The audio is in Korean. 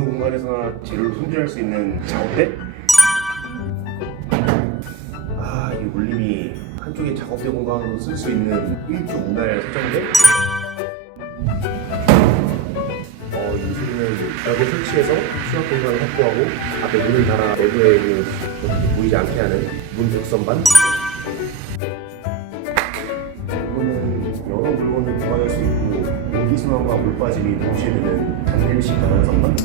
어느 공간에서나 재료를 손질할 수 있는 작업대? 이 물림이 한쪽에 작업대 공간으로 쓸 수 있는 1조 공간에 설정돼? 이 소리는 벽에 설치해서 수납 공간을 확보하고 앞에 문을 달아 내부에 보이지 않게 하는 문 벽선반. 이거는 여러 물건을 보관할 수 있고 공기순환과 물 빠짐이 동시에 되는 단열식 가난 선반.